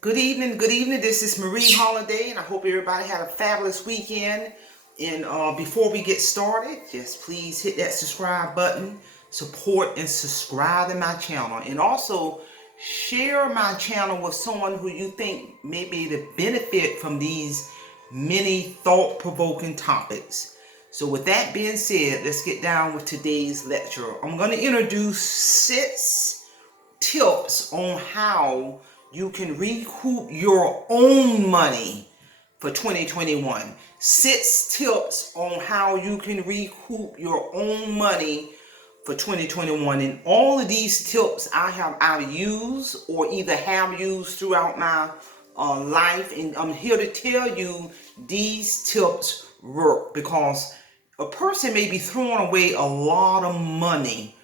Good evening, good evening. This is Marie Holiday, and I hope everybody had a fabulous weekend. And before we get started, just please hit that subscribe button, support and subscribe to my channel, and also share my channel with someone who you think may be able to benefit from these many thought-provoking topics. So with that being said, let's get down with today's lecture. I'm going to introduce 6 tips on how you can recoup your own money for 2021. 6 tips on how you can recoup your own money for 2021. And all of these tips I've used or either have used throughout my life. And I'm here to tell you these tips work, because a person may be throwing away a lot of money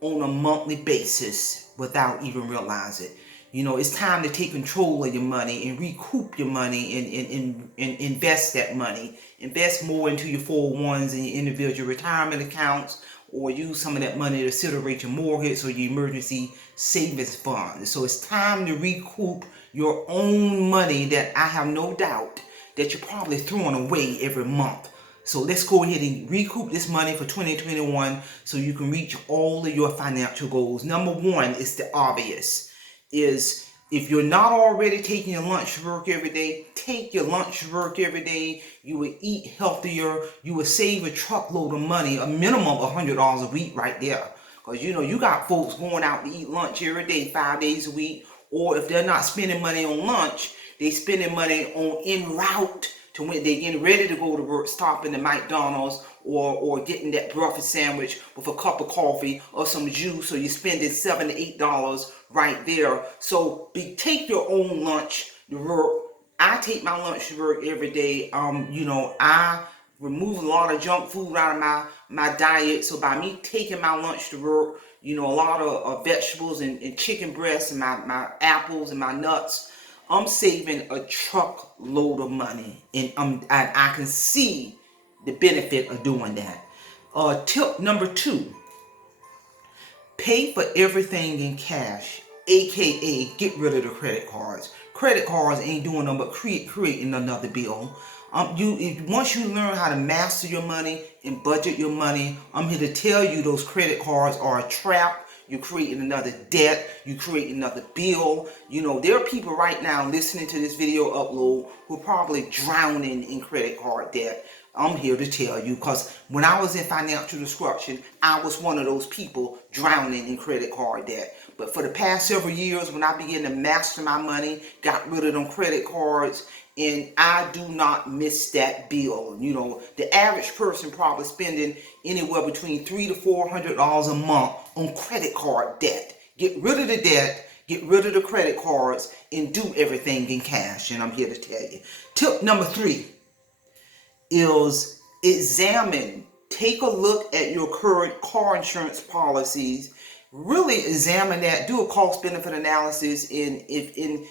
on a monthly basis without even realizing it. It's time to take control of your money and recoup your money and invest that money. Invest more into your 401s and your individual retirement accounts, or use some of that money to accelerate your mortgage or your emergency savings fund. So it's time to recoup your own money that I have no doubt that you're probably throwing away every month. So let's go ahead and recoup this money for 2021 so you can reach all of your financial goals. Number one is the obvious. Is if you're not already taking your lunch to work every day, take your lunch to work every day. You will eat healthier. You will save a truckload of money, a minimum of $100 a week right there. Because you got folks going out to eat lunch every day, 5 days a week. Or if they're not spending money on lunch, they spending money on en route to when they're getting ready to go to work, stopping at McDonald's or getting that breakfast sandwich with a cup of coffee or some juice. So you're spending $7 to $8 right there. So take your own lunch to work. I take my lunch to work every day. I remove a lot of junk food out of my diet. So by me taking my lunch to work, a lot of vegetables and chicken breasts and my apples and my nuts, I'm saving a truckload of money, and I can see the benefit of doing that. Tip number 2: pay for everything in cash, aka get rid of the credit cards. Credit cards ain't doing nothing but creating another bill. Once you learn how to master your money and budget your money, I'm here to tell you those credit cards are a trap. You're creating another debt. You create another bill. There are people right now listening to this video upload who are probably drowning in credit card debt. I'm here to tell you, because when I was in financial destruction, I was one of those people drowning in credit card debt. But for the past several years, when I began to master my money, got rid of them credit cards, and I do not miss that bill. The average person probably spending anywhere between $300 to $400 a month on credit card debt. Get rid of the debt, get rid of the credit cards, and do everything in cash. And I'm here to tell you. Tip number 3 is take a look at your current car insurance policies. Really examine that. Do a cost benefit analysis in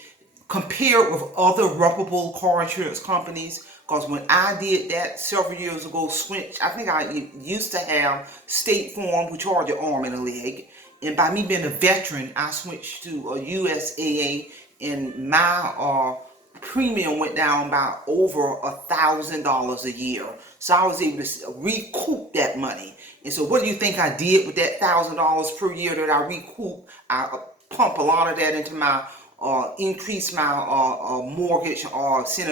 compare it with other reputable car insurance companies. Because when I did that several years ago, I think I used to have State Farm, who charge your arm and a leg. And by me being a veteran, I switched to a USAA, and my premium went down by over $1,000 a year. So I was able to recoup that money. And so what do you think I did with that $1,000 per year that I recoup? I pump a lot of that into my increase my mortgage, or send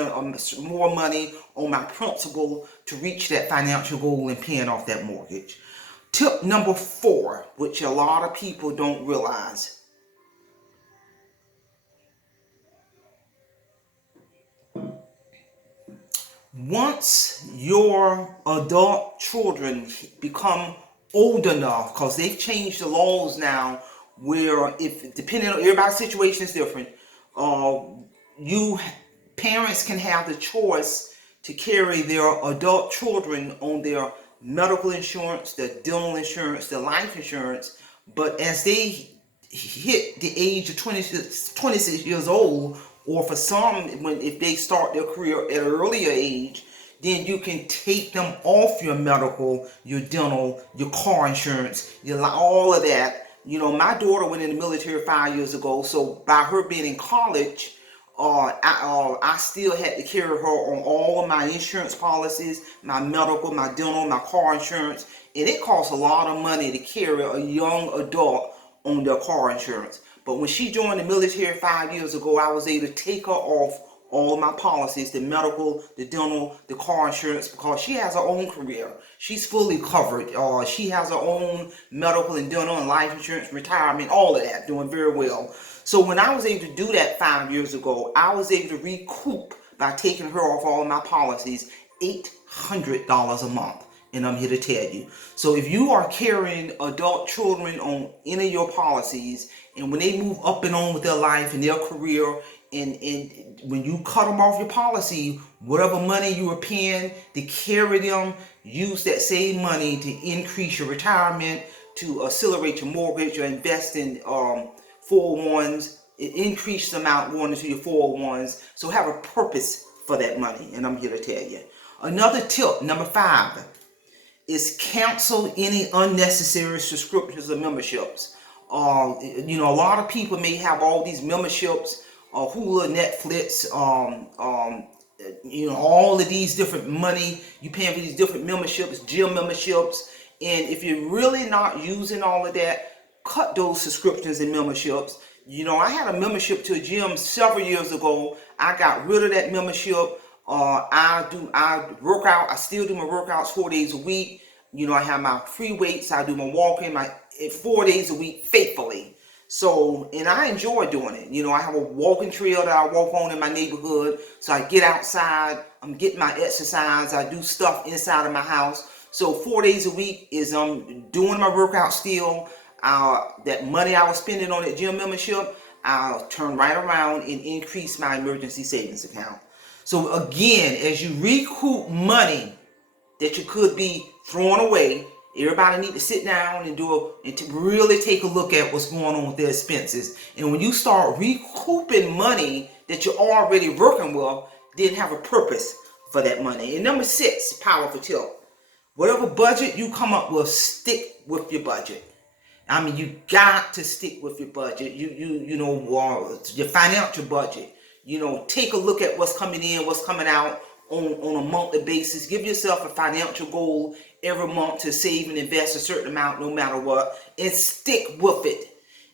more money on my principal to reach that financial goal and paying off that mortgage. Tip number 4, which a lot of people don't realize: once your adult children become old enough, because they've changed the laws now, where if depending on everybody's situation is different, you parents can have the choice to carry their adult children on their medical insurance, their dental insurance, their life insurance. But as they hit the age of 26 years old, or for some, if they start their career at an earlier age, then you can take them off your medical, your dental, your car insurance, all of that. My daughter went in the military 5 years ago, so by her being in college, I still had to carry her on all of my insurance policies, my medical, my dental, my car insurance, and it costs a lot of money to carry a young adult on their car insurance. But when she joined the military 5 years ago, I was able to take her off all of my policies, the medical, the dental, the car insurance, because she has her own career. She's fully covered. She has her own medical and dental and life insurance, retirement, all of that, doing very well. So when I was able to do that 5 years ago, I was able to recoup by taking her off all of my policies $800 a month. And I'm here to tell you. So if you are carrying adult children on any of your policies, and when they move up and on with their life and their career, and when you cut them off your policy, whatever money you were paying to carry them, use that same money to increase your retirement, to accelerate your mortgage, or invest in 401s, increase the amount going into your 401s. So have a purpose for that money, and I'm here to tell you. Another tip, number 5, is cancel any unnecessary subscriptions or memberships. A lot of people may have all these memberships, Hulu, Netflix, all of these different money you paying for these different memberships, gym memberships, and if you're really not using all of that, cut those subscriptions and memberships. I had a membership to a gym several years ago. I got rid of that membership. I work out. I still do my workouts 4 days a week. I have my free weights. I do my walking 4 days a week faithfully. So, and I enjoy doing it. I have a walking trail that I walk on in my neighborhood. So I get outside. I'm getting my exercise. I do stuff inside of my house. So 4 days a week is doing my workout still. That money I was spending on that gym membership, I'll turn right around and increase my emergency savings account. So again, as you recoup money that you could be throwing away, everybody need to sit down and to really take a look at what's going on with their expenses. And when you start recouping money that you're already working with, then have a purpose for that money. And number 6, powerful tip. Whatever budget you come up with, stick with your budget. You got to stick with your budget. Your financial budget. Take a look at what's coming in, what's coming out on a monthly basis. Give yourself a financial goal every month to save and invest a certain amount no matter what, and stick with it.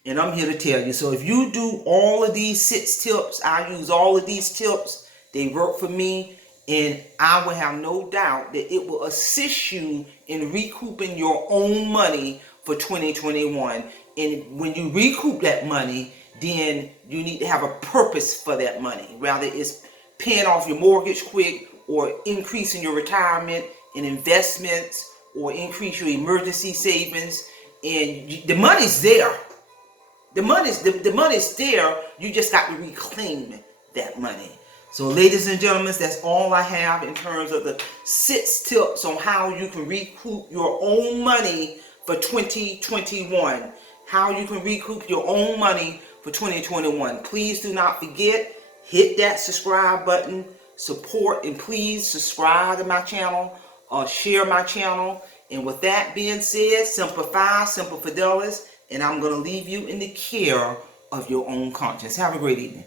And I'm here to tell you. So if you do all of these 6 tips, I use all of these tips. They work for me, and I will have no doubt that it will assist you in recouping your own money for 2021. And when you recoup that money, then you need to have a purpose for that money. Rather it's paying off your mortgage quick, or increasing your retirement and investments, or increase your emergency savings. And the money's there. The money's there. You just got to reclaim that money. So ladies and gentlemen, that's all I have in terms of the 6 tips on how you can recoup your own money for 2021. How you can recoup your own money for 2021. Please do not forget, hit that subscribe button, support, and please subscribe to my channel, share my channel. And with that being said, simplify, simple fidelis, and I'm going to leave you in the care of your own conscience. Have a great evening.